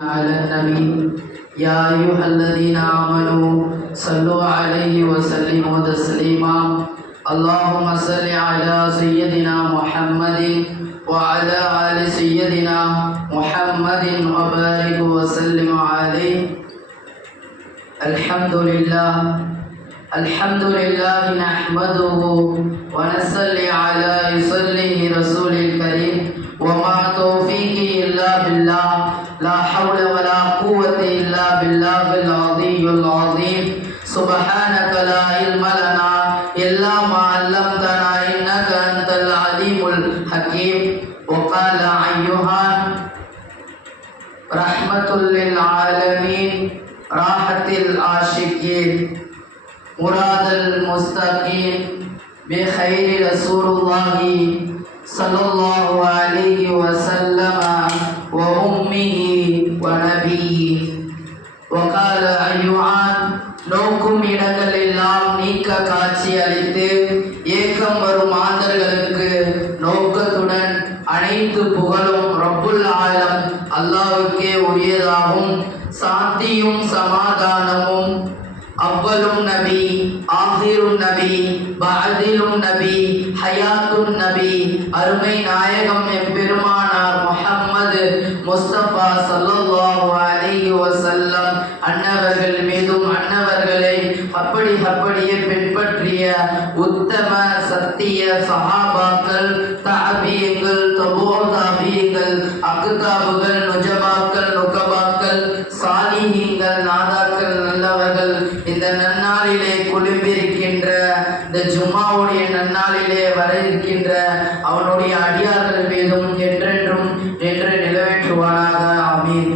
على النبي يا أيها الذين آمنوا صلوا عليه وسلموا تسليما اللهم صل على سيدنا محمد وعلى آل سيدنا محمد وبارك وسلم عليه. الحمد لله نحمده ونصلي على رسوله رسول الكريم وما توفيقي إلا بالله لا حول ولا قوة إلا بالله العظيم العظيم. سبحانك لا علم لنا إلا ما علمتنا إنك أنت العليم الحكيم. وقال أيها رحمة للعالمين راحة العاشقين مراد المستقيم بخير رسول الله صلى الله عليه وسلم وأمه ونبيه. وقال أيوان நோக்கும் இடங்கள் எல்லாம் நீக்க காட்சி அளித்து ஏக்கம் வரும் மாந்தர்களுக்கு நோக்கத்துடன் அனைத்து புகழும் ரப்புல் ஆலம் அல்லாஹ்வுக்கே உரியதாகும். சாந்தியும் சமாதானமும் அவ்வலும் நபி ஆகிரும் நபி பாதிலும் நபி ஹயாத்துன் நபி அருமை நாயகம் எம்பெருமானார் முஹம்மது முஸ்தபா ஸல்லல்லாஹு அலைஹி வஸல்லம் அன்னவர்கள் மீதும் அன்னவர்களை அப்படியே பின்பற்றிய உத்தம சத்திய சஹாபாக்கள் தாபியங்கள் தபூ தாபியங்கள் அக்தாபுகள் நுஜபாக்கள் நுகபாக்கள் சாலிஹீன்கள் நாதாக்கள் நல்லவர்கள் இந்த நன்னாளிலே குழும்பிருக்கின்ற இந்த ஜும்மாவுடைய நன்னாளிலே வர இருக்கின்ற அவனுடைய அடியார்கள் மீதும் என்றென்றும் என்று நிலவேற்றுவானாக. ஆமீன்.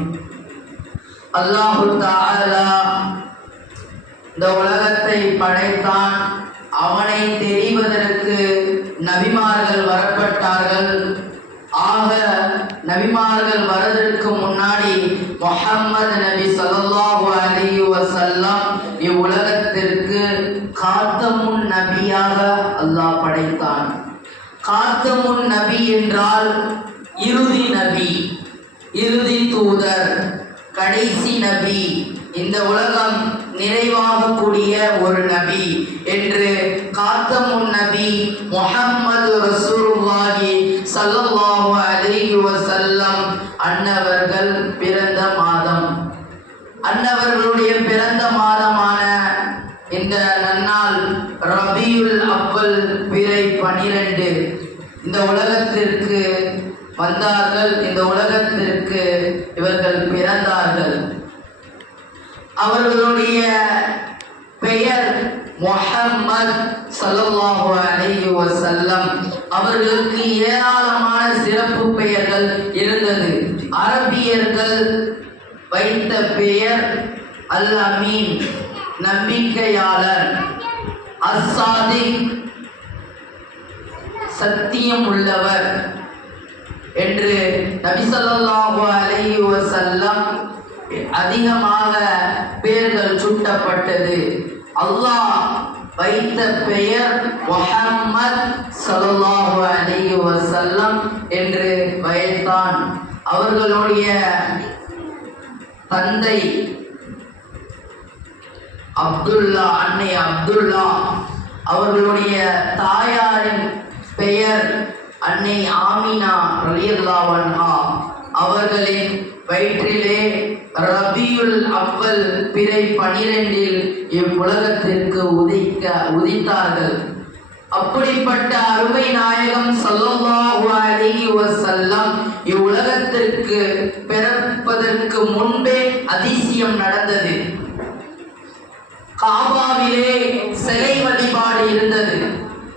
அல்லாஹு தஆலா இந்த உலகத்தை படைத்தான். அவனை தெரிவதற்கு நபிமார்கள் வரப்பட்டார்கள். ஆக நபிமார்கள் வரதற்கு முன்னாடி முஹம்மது நபி ஸல்லல்லாஹு அலைஹி வஸல்லம் இவ்வுலகத்திற்கு காத்தமுன் நபியாக அல்லாஹ் படைத்தான். காத்தமுன் நபி என்றால் இறுதி நபி, இறுதி தூதர், கடைசி நபி, இந்த உலகம் நிறைவாகக்கூடிய ஒரு நபி என்று காத்தமுன் நபி முஹம்மது ரசூலுல்லாஹி ஸல்லல்லாஹு அலைஹி வஸல்லம் அன்னவர்கள் பிறந்த மாதம், அன்னவர்களுடைய பிறந்த மாதமான இந்த நன்னாள் ரபியுல் அவ்வல் பிறை 12 இந்த உலகத்திற்கு வந்தார்கள். இந்த உலகத்திற்கு இவர்கள் பிறந்தார்கள். அவர்களுடைய பெயர் முஹம்மது ஸல்லல்லாஹு அலைஹி வஸல்லம். அவர்களுக்கு ஏராளமான சிறப்பு பெயர்கள் இருந்தது. அரபியர்கள் வைத்த பெயர் அல் அமீன் நம்பிக்கையாளர், அஸ்ஸாதிக் சத்தியம் உள்ளவர் என்று நபி ஸல்லல்லாஹு அலைஹி வஸல்லம் அதிகமாக பெயர்கள் சூட்டப்பட்டது. அல்லாஹ் வைத்த பெயர் முஹம்மது ஸல்லல்லாஹு அலைஹி வஸல்லம் என்று வைத்தான். அவர்களுடைய தந்தை அப்துல்லா, அன்னை அப்துல்லா. அவர்களுடைய தாயாரின் பெயர் அன்னை ஆமினா ரலியல்லாஹு அன்ஹா. அவர்களின் வயிற்றிலே ரபியுல் அவ்வல் பிறை 12 இவ்வுலகத்திற்கு உதித்தார்கள். அப்படிப்பட்ட அருமை நாயகம் ஸல்லல்லாஹு அலைஹி வஸல்லம் இவ்வுலகத்திற்கு பிறப்பதற்கு முன்பே அதிசயம் நடந்தது. காபாவிலே சிலை வழிபாடு இருந்தது.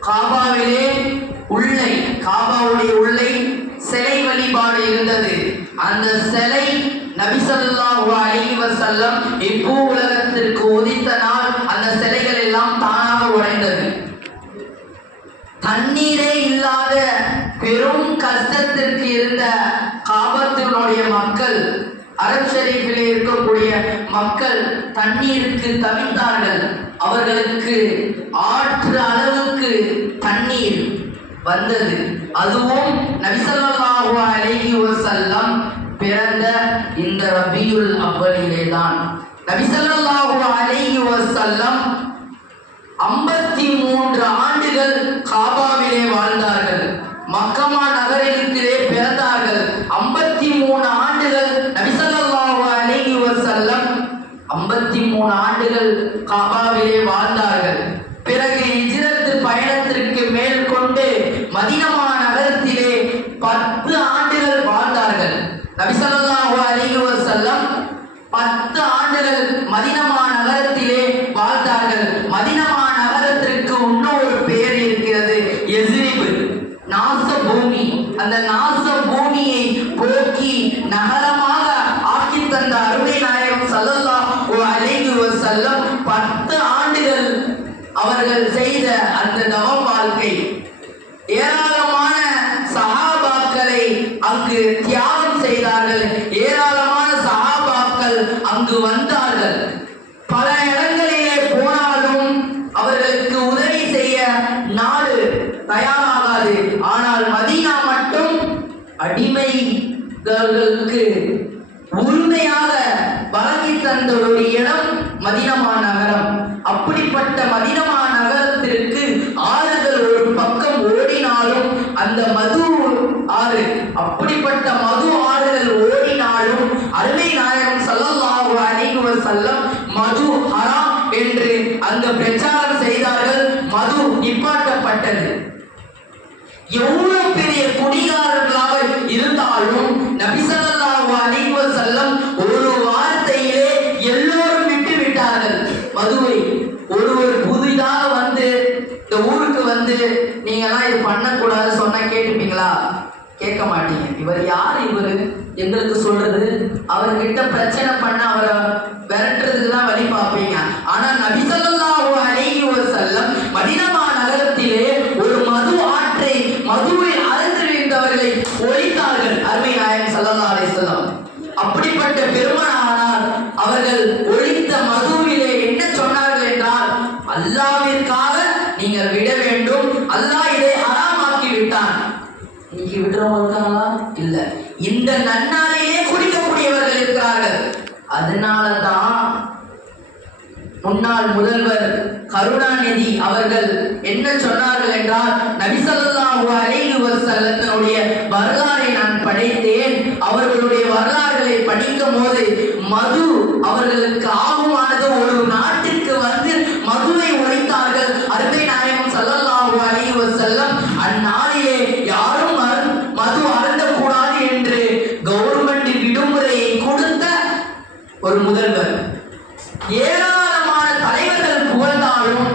காபாவிலே காபாவுடைய உள்ளே சிலை வழிபாடு இருந்தது. அந்த சிலை நபி ஸல்லல்லாஹு அலைஹி வஸல்லம் இப்பூ உலகத்திற்கு உதித்த நாள் அந்த சிலைகள் எல்லாம் தானாக உடைந்தது. தண்ணீரே இல்லாத பெரும் கஷ்டத்திற்கு இருந்த காபத்தினுடைய மக்கள், அரப் ஷரீஃபிலே இருக்கக்கூடிய மக்கள் தண்ணீருக்கு தவித்தார்கள். அவர்களுக்கு ஆற்று அளவுக்கு தண்ணீர் வந்தது. அதுவும் நபி ஸல்லல்லாஹு அலைஹி வஸல்லம் பிறந்த இந்த ரபியுல் அவ்வலிலே தான் நபி ஸல்லல்லாஹு அலைஹி வஸல்லம் 53 ஆண்டுகள் காபாவிலே வாழ்ந்தார்கள். மக்கமா நகரத்திலே பிறந்தார்கள். 53 ஆண்டுகள் நபி ஸல்லல்லாஹு அலைஹி வஸல்லம் 53 ஆண்டுகள் காபாவிலே வாழ்ந்தார்கள். பிறகு ஹிஜ்ரத் பயணத்திற்கு மேற்கொண்டு மதீனா நகரத்திலே 10 ஆண்டுகள் வாழ்ந்தார்கள். நபி ஸல்லல்லாஹு அலைஹி வஸல்லம் 10 ஆண்டுகள் மதீனா நகரத்திலே வாழ்ந்தார்கள். மதீனா நகரத்திற்கு இன்னொரு பெயர் இருக்கிறது, யஸ்ரிப், நாச பூமி. அந்த நாச பூமியை போக்கி நகரமாக ஆக்கி தந்த அருமை நாயகம் ஸல்லல்லாஹு அலைஹி வஸல்லம் 10 ஆண்டுகள் அவர்கள் செய்த அந்த தவ வாழ்க்கை ஏராளமான சஹாபாக்களை அங்கு தியாகம் செய்தார்கள். ஏராளமான சஹாபாக்கள் அங்கு வந்தார்கள். பல இடங்களிலே போனாலும் அவர்களுக்கு உதவி செய்ய நாடு தயாராகாது. ஆனால் மதீனா மட்டும் அடிமைகளுக்கு உரிமையாக வழங்கி தந்த ஒரு இடம் மதீனா நகரம். அப்படிப்பட்ட மதீனா நகரத்திற்கு ஆறுகள் ஒரு பக்கம் ஓடினாலும் அந்த மது ஆறு, அப்படிப்பட்ட மது ஆறுகள் ஓடினாலும் அருமை நாயகம் ஸல்லல்லாஹு அலைஹி வஸல்லம் மது ஹராம் என்று அங்க பிரச்சாரம் செய்தார்கள். மது நிப்பாட்டப்பட்டது. எவ்வளவு பெரிய குடிகாரர்களாக இருந்தாலும் நபி ஸல்லல்லாஹு அலைஹி வஸல்லம் ஒரு வார்த்தையிலே எல்லோரும் விட்டு விட்டார்கள் மதுவை. ஒருவர் புதிதாக வந்து இந்த ஊருக்கு வந்து நீங்கெல்லாம் இது பண்ணக்கூடாது சொன்னா கேட்டுப்பீங்களா? கேட்க மாட்டீங்க. இவர் யார்? இவரு எங்களுக்கு சொல்றது? அவர்கிட்ட பிரச்சனை பண்ண அவரை விரட்டுறதுக்கு தான் வழி பார்ப்பீங்க. ஆனா நபி ஸல்லல்லாஹு அலைஹி வஸல்லம் மதீனா நகரத்திலே ஒரு மது ஆற்றை மதுவில் அருந்திருந்தவர்களை ஒழித்தார்கள் அருமை நாயகம் ஸல்லல்லாஹு அலைஹி வஸல்லம். அப்படிப்பட்ட பெருமானார் அவர்கள் ஒழித்த மதுவிலே என்ன சொன்னார்கள் என்றால், அல்லாஹ்விற்காக நீங்கள் விட வேண்டும், அல்லாஹ் இதை ஹராமாக்கி விட்டான். இன்னைக்கு விடுறவங்களுக்காக இல்ல, இந்த நன்னாளிலே குடிக்கக்கூடியவர்கள் இருக்கிறார்கள். அதனாலதான் முன்னாள் முதல்வர் கருணாநிதி அவர்கள் என்ன சொன்னார்கள் என்றால், நபி ஸல்லல்லாஹு அலைஹி வஸல்லத்தினுடைய வரலாறை நான் படித்தேன். அவர்களுடைய வரலாறுகளை படிக்கும் போது மது அவர்களுக்கு ஆகுமானது. ஒரு நாட்டிற்கு வந்து மதுவை ஒழித்தார்கள் அருமை நாயகம் ஸல்லல்லாஹு அலைஹி வஸல்லம். அந்நாளிலே யாரும் மது அருந்தக்கூடாது என்று கவர்மெண்ட் விடுமுறையை கொடுத்த ஒரு முதல்வர். ஏராளமான தலைவர்கள் புகழ்ந்தாலும்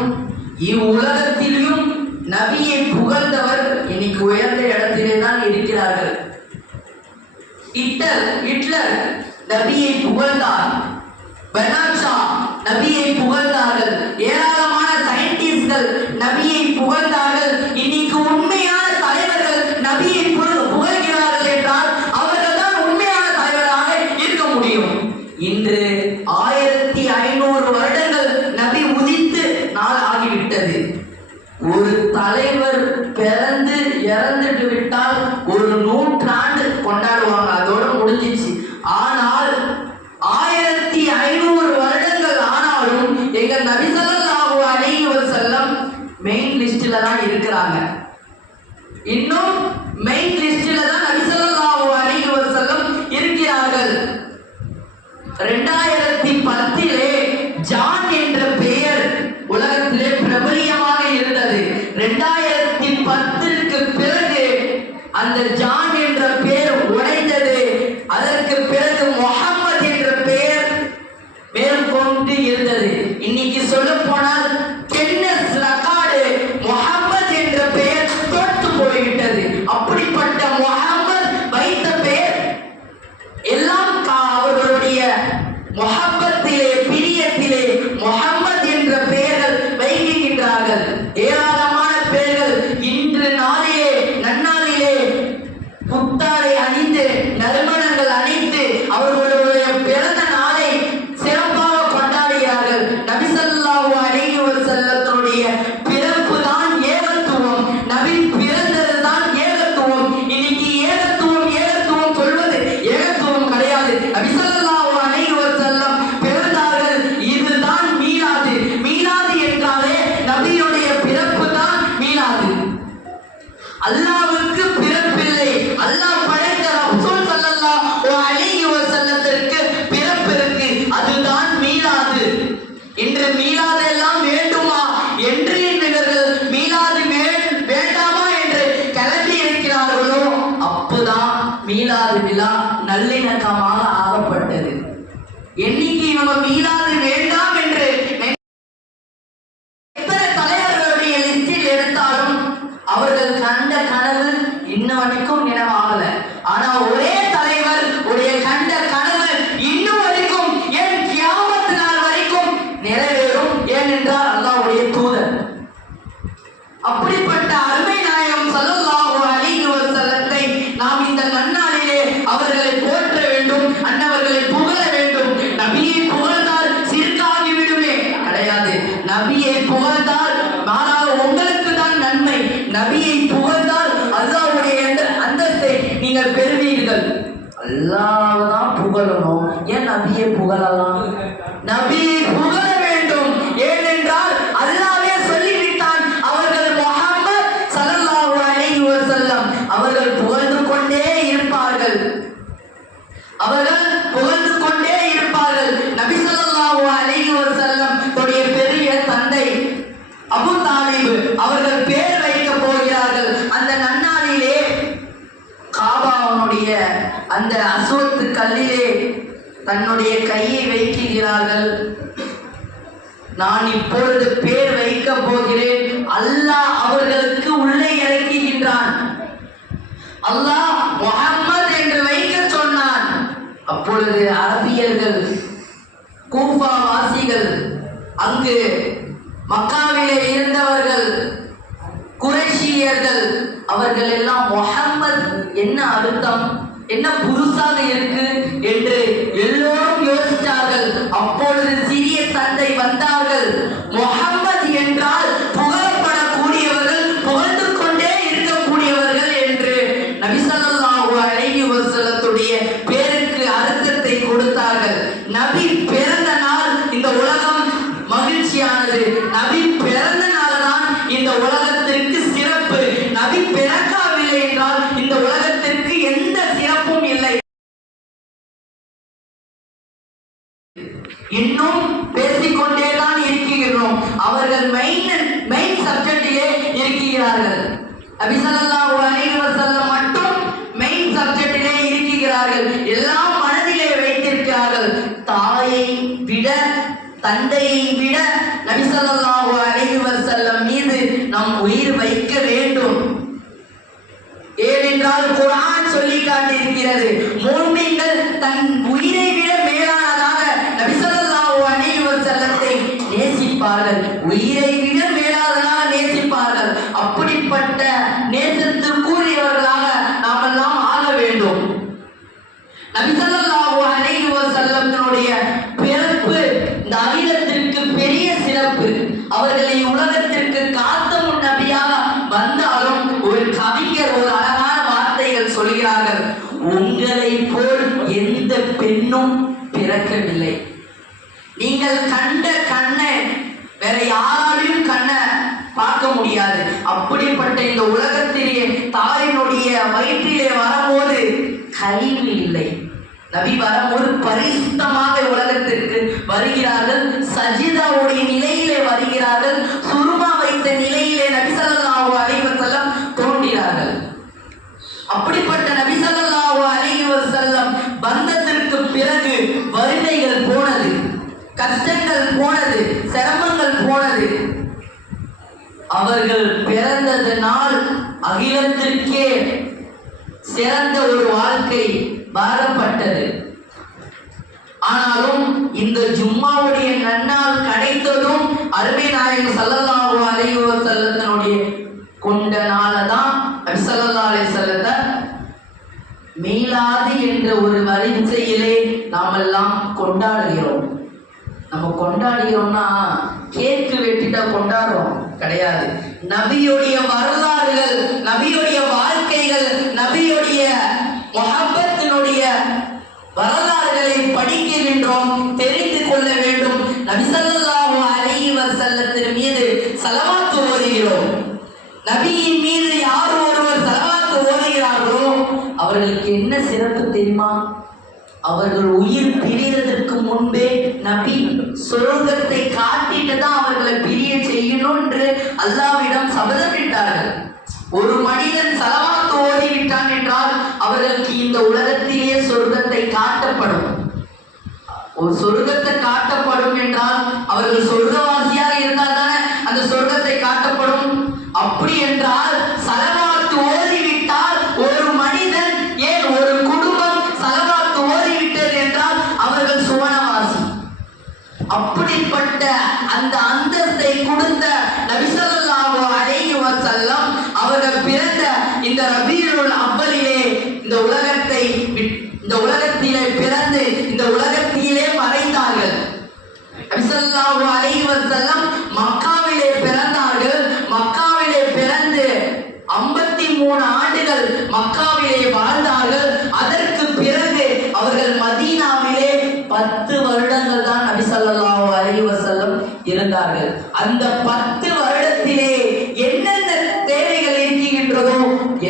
இவ்வுலகத்திலும் நபியை புகழ்ந்தவர் இன்னைக்கு உயர்ந்த இடத்திலே தான் இருக்கிறார்கள். ஹிட்லர் நபியை புகழ்ந்தார். பெனாஷா நபியை புகழ்ந்தார்கள். ஏராளமான சயின்டிஸ்ட்கள் நபியை புகழ்ந்தார்கள். இன்னைக்கு உண்மையான தலைவர்கள் நபியை புகழ்கிறார்கள் என்றால் அவர்கள் தான் உண்மையான தலைவராக இருக்க முடியும். இன்று 1500 வருடங்கள் நபி உதித்து நாள் ஆகிவிட்டது. ஒரு தலைவர் பிறந்து இறந்துட்டு விட்டால் ஒரு 100 ஆண்டு கொண்டாடுவாங்க, அதோட முடிஞ்சிச்சு. ஆனால் 1500 வருடங்கள் ஆனாலும் எங்க நபி ஸல்லல்லாஹு அலைஹி வஸல்லம் மெயின் லிஸ்ட்ல தான் இருக்கிறாங்க. இன்னும் மெயின் லிஸ்ட்ல தான் நபி ஸல்லல்லாஹு அலைஹி வஸல்லம் இருக்கிறார்கள். 2010 ஜான் என்ற பெயர் உலகத்திலே பிரபலியமாக இருந்தது. 2010க்கு பிறகு அந்த ஜான் என்ற பெயர் உடைந்தது. அதற்கு பிறகு முஹம்மது என்ற பெயர் மேற்கொண்டு இருந்தது. இன்னைக்கு சொல்ல போனால் கின்னஸ் ரெக்கார்டு முஹம்மது என்ற பெயர் தொட்டு போய்விட்டது. அப்படிப்பட்ட முஹம்மது வைத்த பெயர் எல்லாம் அவர்களுடைய துன்பம் மீளாது வேண்டாம் என்று எத்தனை தலைவர்களுடைய லிஸ்டில் எடுத்தாலும் அவர்கள் கண்ட கனவு இன்ன வரைக்கும் நினைவாகல. ஆனா ஒரே தலைவர் உடைய கண்ட கனவு இன்னும் வரைக்கும் ஏன் கியாமத் நாள் வரைக்கும் நிறைவேறும். ஏனென்றால் அல்லாஹ்வுடைய தூதர். அப்படிப்பட்ட அருமை நாயகம் ஸல்லல்லாஹு அலைஹி வஸல்லத்தை நாம் இந்த நன்னாளிலே அவர்களை போற்ற வேண்டும், அன்னவர்களை புகழ வேண்டும். நபியை புகழ்ந்தால் சிறுக்காகி விடுமே கிடையாது. நபியை புகழ்ந்தால் மாறாக உங்களுக்கு தான் நன்மை. நபியை புகழ்ந்தால் அல்லாஹ்வுடைய அந்தஸ்தை நீங்கள் பெறுவீர்கள். அல்லாஹ் தான் புகழணும், ஏன் நபியை புகழலாம்? நபியை புகழ வேண்டும். ஏனென்றால் அல்லாஹ்வே சொல்லிவிட்டான், அவர்கள் முஹம்மத் ஸல்லல்லாஹு அலைஹி வஸல்லம் அவர்கள் புகழ்ந்து கொண்டே இருப்பார்கள். அவர்கள் புகழ்ந்து கொண்டே இருப்பார்கள். நபி ஸல்லல்லாஹு அலைஹி வஸல்லம் உடைய பெரிய தந்தை அபூ தாலிப் அவர்கள் பேர் வைக்க போகிறார்கள். அந்த நன்னாளிலே காபாவுடைய அந்த அஸ்வத்து கல்லிலே தன்னுடைய கையை வைக்கிறார்கள். நான் இப்பொழுது பேர் வைக்க போகிறேன். அல்லாஹ் அவர்களுக்கு உள்ளே இறக்குகின்றான். அல்லாஹ் முஹம்மத் என்று வைக்க சொன்னான். அப்பொழுது அரபியர்கள், கூஃபா வாசிகள், அங்கு மக்காவிலே இருந்தவர்கள், குறைஷியர்கள், அவர்கள் எல்லாம் முஹம்மத் என்ன அர்த்தம், என்ன புதுசாக இருக்கு என்று எல்லோரும் யோசித்தார்கள். அப்பொழுது சிறிய தந்தை வந்தார்கள். முஹம்மத் என்றால் புகழப்படக்கூடியவர்கள், புகழ்ந்து கொண்டே இருக்கக்கூடியவர்கள் என்று நபி ஸல்லல்லாஹு அலைஹி வஸல்லத்துடைய பேருக்கு அர்த்தத்தை கொடுத்தார்கள். நபி பிறந்த நாள் இந்த உலகம் மகிழ்ச்சியானது. நபி பிறந்த நாள் தான் இந்த உலகத்திற்கு சிறப்பு. நபி பிறக்கவில்லை என்றால் இந்த உலகத்திற்கு எந்த சிறப்பும் இல்லை. இன்னும் பேசிக்கொண்டேதான் இருக்கிறோம். அவர்கள் மெயின் சப்ஜெக்டிலே இருக்கிறார்கள். நபி ஸல்லல்லாஹு அலைஹி வஸல்லம் மட்டும் மெயின் சப்ஜெக்டிலே இருக்கிறார்கள். எல்லாம் மனதிலே வைத்திருக்கிறார்கள். தாயை விட, தந்தையை விட நபி ஸல்லல்லாஹு அலைஹி வஸல்லம் மீது நாம் உயிர் வைக்க வேண்டும். ஏனென்றால் குர்ஆன் சொல்லி காட்டியிருக்கிறது, முஃமின்கள் தன் உயிரை விட மேலானதாக நபி ஸல்லல்லாஹு அலைஹி வஸல்லத்தை நேசிப்பார்கள். உயிரை விட மேலானதாக நேசிப்பார்கள். அப்படிப்பட்ட நேசத்திற்குரியவர்களாக நாம் எல்லாம் ஆக வேண்டும். நபி ஸல்லல்லாஹு அலைஹி வஸல்லத்தினுடைய பிறப்பு இந்த அகிலத்திற்கு பெரிய சிறப்பு. அவர்களை உலகத்திற்கு காத்த முன் நபியாக வந்தாலும் ஒரு கவிஞர் ஒரு அழகான வார்த்தைகள் சொல்கிறார்கள், உங்களை போல் எந்த பெண்ணும் பிறக்கவில்லை. நீங்கள் கண்ட கண்ணை வேற யாராலையும் கண்ணை பார்க்க முடியாது. அப்படிப்பட்ட இந்த உலகத்திலே தாயினுடைய வயிற்றிலே வரும்போது கல்வி இல்லை. நபி வரும்போது பரிசுத்தமாக உலகத்திற்கு வருகிறார்கள். சஜிதாவுடைய நிலையிலே வருகிறார்கள். சுருமா வைத்த நிலையிலே நபி ஸல்லல்லாஹு அலைஹி வஸல்லம் தோன்றினார்கள். அப்படிப்பட்ட நபி ஸல்லல்லாஹு அலைஹி வஸல்லம் வந்ததற்கு பிறகு வறுமைகள் போனது, கஷ்டங்கள் போனது, சிரமங்கள் போனது. அவர்கள் பிறந்ததனால் அகிலத்திற்கே சிறந்த ஒரு வாழ்க்கை வாழப்பட்டது. ஆனாலும் இந்த ஜும்மாவுடைய நன்னாள் கிடைத்ததும் அருமை நாயகம் ஸல்லல்லாஹு அலைஹி வஸல்லத்தினுடைய கொண்ட நாளதான் நபி ஸல்லல்லாஹு அலைஹி வஸல்லத்தை மீலாது என்ற ஒரு வரிசையிலே நாமெல்லாம் கொண்டாடுகிறோம். நம்ம கொண்டாடுகிறோம்னா கேக்கு வெட்டிட்டா கொண்டாடுறோம் கிடையாது. நபியுடைய வரலாறுகள், நபியுடைய வாழ்க்கைகள், நபியுடைய முஹப்பத்தினுடைய வரலாறுகளை படிக்கின்றோம், தெரிந்து கொள்ள வேண்டும். நபி ஸல்லல்லாஹு அலைஹி வஸல்லத்தின் மீது ஸலவாத் ஓதுகிறோம். நபியின் மீது யார் ஒருவர் ஸலவாத் ஓதுகிறார்களோ அவர்களுக்கு என்ன சிறப்பு தெரியுமா? அவர்கள் உயிர் பிரிவதற்கு முன்பே நபி சொர்க்கத்தை காட்டிட்டு தான் அவர்களை பிரிய செய்யணும் என்று அல்லாஹ்விடம் சபதமிட்டார்கள். ஒரு மனிதன் ஸலவாத் ஓதிவிட்டான் என்றால் அவர்களுக்கு இந்த உலகத்திலே சொர்க்கத்தை காட்டப்படும். ஒரு சொர்க்கத்தை காட்டப்படும் என்றால் அவர்கள் சொர்க்கவாசியாக இருந்தால் தானே அந்த சொர்க்கத்தை காட்டப்படும். அப்படி என்றால் ஸலவாத் ஓதிவிட்டால் ஒரு மனிதன், ஏன் ஒரு குடும்பம் ஸலவாத் ஓதிவிட்டது என்றால் அவர்கள் சுவனவாசி. அப்படிப்பட்ட அந்த அந்தஸ்தை கொடுத்த நபி ஸல்லல்லாஹு அலைஹி வஸல்லம் அவர்கள் பிறந்த இந்த ரபீஉல் அவ்வலிலே இந்த உலகத்திலே பிறந்து இந்த உலகத்திலே மறைந்தார்கள். நபி ஸல்லல்லாஹு அலைஹி வஸல்லம் மக்காவிலே பிறந்தார்கள். மக்காவிலே பிறந்து 53 ஆண்டுகள் மக்காவிலே வாழ்ந்தார்கள். அதற்கு பிறகு அவர்கள் மதீனாவிலே 10 வருடங்கள் தான் நபி ஸல்லல்லாஹு அலைஹி வஸல்லம் இருந்தார்கள். அந்த 10 வருடத்திலே என்னென்ன தேவைகள் இருக்கின்றதோ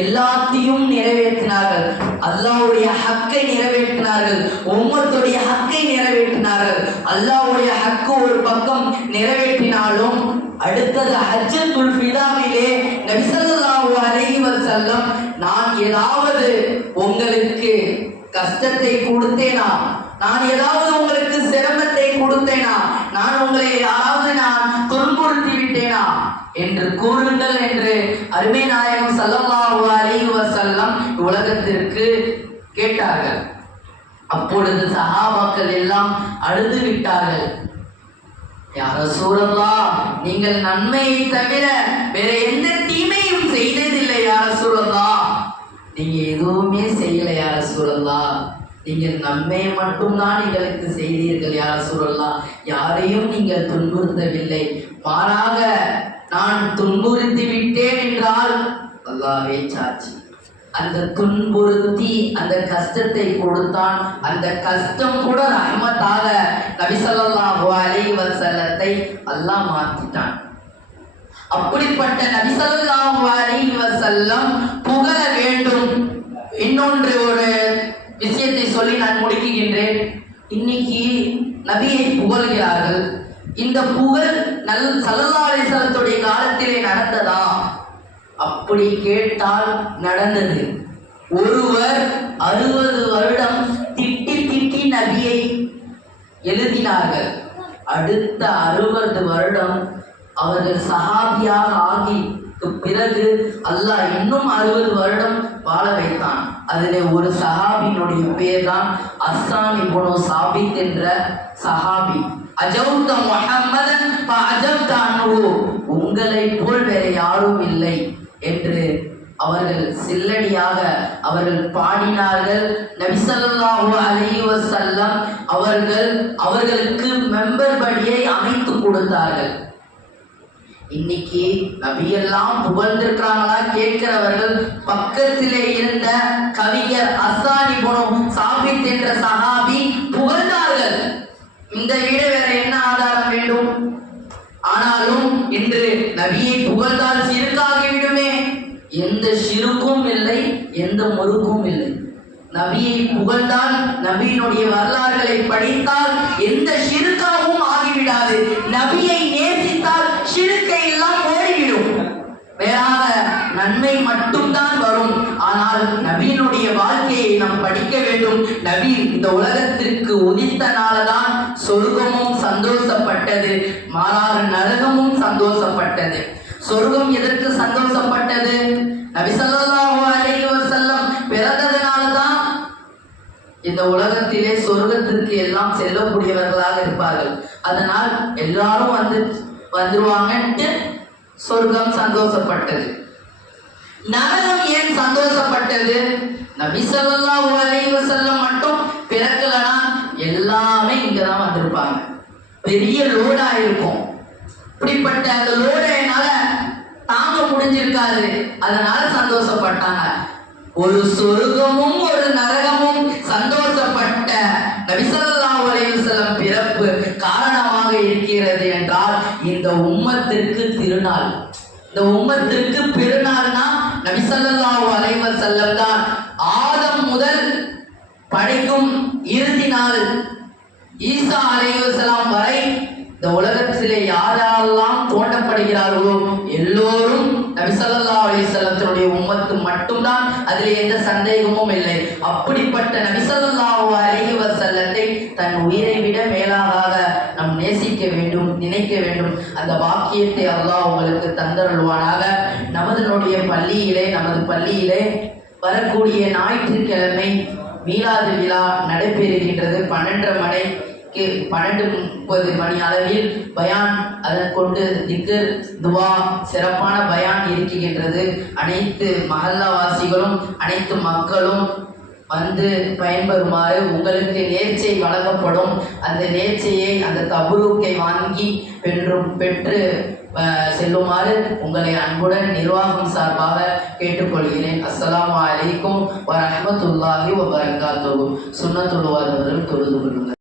எல்லாத்தையும் நிறைவேற்றினார்கள். அல்லாஹ்வுடைய ஹக்கை நிறைவேற்றினார்கள், உம்மத்துடைய ஹக்கை நிறைவேற்றினார்கள். அல்லாஹ்வுடைய ஹக்கு ஒரு பக்கம் நிறைவேற்றினாலும் அடுத்தது ஹஜ்ஜத்துல் ஃபிதாவிலே நபி ஸல்லல்லாஹு அலைஹி வஸல்லம், நான் ஏதாவது உங்களுக்கு கஷ்டத்தை கொடுத்தேனா, நான் ஏதாவது உங்களுக்கு சிரமத்தை கொடுத்தேனா, நான் உங்களை யாராவது நான் துன்புறுத்தி விட்டேனா என்று கூறுங்கள் என்று அருமை நாயகம் ஸல்லல்லாஹு அலைஹி வஸல்லம் உலகத்திற்கு கேட்டார்கள். அப்பொழுது சஹாபாக்கள் எல்லாம் அழுது விட்டார்கள். யா ரசூலல்லாஹ், நீங்கள் நன்மையை தவிர வேற எந்த தீமையும் செய்ததில்லை யா ரசூலல்லாஹ், நீங்க எதுவுமே செய்யல யா ரசூலல்லாஹ், நீங்கள் நன்மையை மட்டும்தான் எங்களுக்கு செய்தீர்கள் யா ரசூலல்லாஹ், யாரையும் நீங்கள் துன்புறுத்தவில்லை. மாறாக நான் துன்புறுத்தி விட்டேன் என்றால் அல்லாஹ்வே சாட்சி, அந்த துன்புறுத்தி அந்த கஷ்டத்தை கொடுத்தான். அந்த கஷ்டம் கூட ரஹ்மத்தாக நபி ஸல்லல்லாஹு அலைஹி வஸல்லத்தை அல்லாஹ் மாற்றிட்டான். அப்படிப்பட்ட நபி ஸல்லல்லாஹு அலைஹி வஸல்லம் புகழ வேண்டும். இன்னொன்று ஒரு விஷயத்தை சொல்லி நான் முடிக்கின்றேன். இன்னைக்கு நபியை புகழ்கிறார்கள். இந்த புகழ் ஸல்லல்லாஹு அலைஹி வஸல்லத்துடைய காலத்திலே நடந்ததா? அப்படி கேட்டால் நடந்தது. ஒருவர் 60 வருடம் திட்டி திட்டி நபியை எழுதினார்கள். அடுத்த 60 வருடம் அவர்கள் சஹாபியாக ஆகி பிறகு அல்லாஹ் இன்னும் 60 வருடம் வாழ வைத்தான். அதிலே ஒரு சஹாபியினுடைய பேர் தான் ஹஸ்ஸான் இப்னு சாபித் என்ற சஹாபி. அஜௌத முஹம்மதன் ஃபஅஜப்த அன்ஹு, உங்களை போல் வேற யாரும் இல்லை என்று அவர்கள் சில்லடியாக அவர்கள் பாடினார்கள். நபி ஸல்லல்லாஹு அலைஹி வஸல்லம் அவர்களுக்கு மெம்பர் படியை அமைத்து கொடுத்தார்கள். இன்னைக்கு நபியெல்லாம் புகழ்ந்திருக்கிறாங்களா கேட்கிறவர்கள் பக்கத்திலே இருந்த கவிஞர் ஹஸ்ஸான் இப்னு சாபித் என்ற சஹாபி புகழ்ந்தார்கள். இந்த விட வேற என்ன ஆதாரம் வேண்டும்? ஆனாலும் இன்று நபியை புகழ்ந்தால் சிறுக்காகிவிடுமே. எந்த சிறுக்கும் இல்லை, எந்த முறுக்கும் இல்லை. நபியை புகழ்ந்தால், நபியினுடைய வரலாறுகளை படித்தால் எந்த சிறுக்காகவும் ஆகிவிடாது. நபியை நேசித்தால் சிறுக்கை எல்லாம் ஓடிவிடும். வேறாக நன்மை மட்டும்தான் வரும். ஆனால் நபியினுடைய வாழ்க்கையை நாம் படிக்க வேண்டும். நபி இந்த உலகத்திற்கு உதித்தனால்தான் சொர்க்கமும் சந்தோஷப்பட்டது, மாறாக நரகமும் சந்தோஷப்பட்டது. சொர்க்கம் எதற்கு சந்தோஷப்பட்டது? நபி ஸல்லல்லாஹு அலைஹி வஸல்லம் பிறந்ததனால்தான் இந்த உலகத்திலே சொர்க்கத்திற்கு எல்லாம் செல்லக்கூடியவர்களாக இருப்பார்கள். அதனால் எல்லாரும் வந்துருவாங்கன்ட்டு சொர்க்கம் சந்தோஷப்பட்டது. நரகம் ஏன் சந்தோஷப்பட்டது? நபி ஸல்லல்லாஹு அலைஹி வஸல்லம் மட்டும் பிறக்கலனா எல்லாமே இங்கதான் வந்திருப்பாங்க. பெரிய லோடா இருக்கும். இப்படிப்பட்ட அந்த லோடை என்னால தாங்க முடிஞ்சிருக்காது, அதனால சந்தோஷப்பட்டாங்க. ஒரு சொர்க்கமும் ஒரு நரகமும் சந்தோஷப்பட்ட நபி ஸல்லல்லாஹு அலைஹி வஸல்லம் பிறப்பு காரணமாக இருக்கிறது என்றால் இந்த உம்மத்திற்கு திருநாள். இந்த உம்மத்திற்கு பெருநாள்னா நபி ஸல்லல்லாஹு அலைஹி வஸல்லம் தான். ஆதம் முதல் படைக்கும் இறுதி நாள் ஈசா அலைஹிஸ்ஸலாம் வரை இந்த உலகத்திலே யாரெல்லாம் தோண்டப்படுகிறார்களோ எல்லோரும் நபி ஸல்லல்லாஹு அலைஹி வஸல்லத்தினுடைய உம்மத்து மட்டும்தான், அதில் எந்த சந்தேகமும் இல்லை. அப்படிப்பட்ட நபி ஸல்லல்லாஹு அலைஹி வஸல்லத்தை தன் உயிரை விட மேலாக நாம் நேசிக்க வேண்டும், நினைக்க வேண்டும். அந்த வாக்கியத்தை அல்லாஹ் உங்களுக்கு தந்தருள்வானாக. நமது பள்ளியிலே வரக்கூடிய ஞாயிற்றுக்கிழமை மீலாது விழா நடைபெறுகின்றது. 12:30 மணி அளவில் பயான், அதன் கொண்டு திக்ர், துவா, சிறப்பான பயான் இருக்கின்றது. அனைத்து மஹல்லாவாசிகளும் அனைத்து மக்களும் வந்து பயன்பெறுமாறு உங்களுக்கு நேர்ச்சை வழங்கப்படும். அந்த நேர்ச்சையை, அந்த தபுருக்கை வாங்கி பெற்று செல்லுமாறு உங்களை அன்புடன் நிர்வாகம் சார்பாக கேட்டுக்கொள்கிறேன். அஸ்ஸலாமு அலைக்கும் வரஹ்மத்துல்லாஹி வபரகாத்துஹு. சுன்னத்துல் வதர்கள் தொழுது கொள்ளுங்கள்.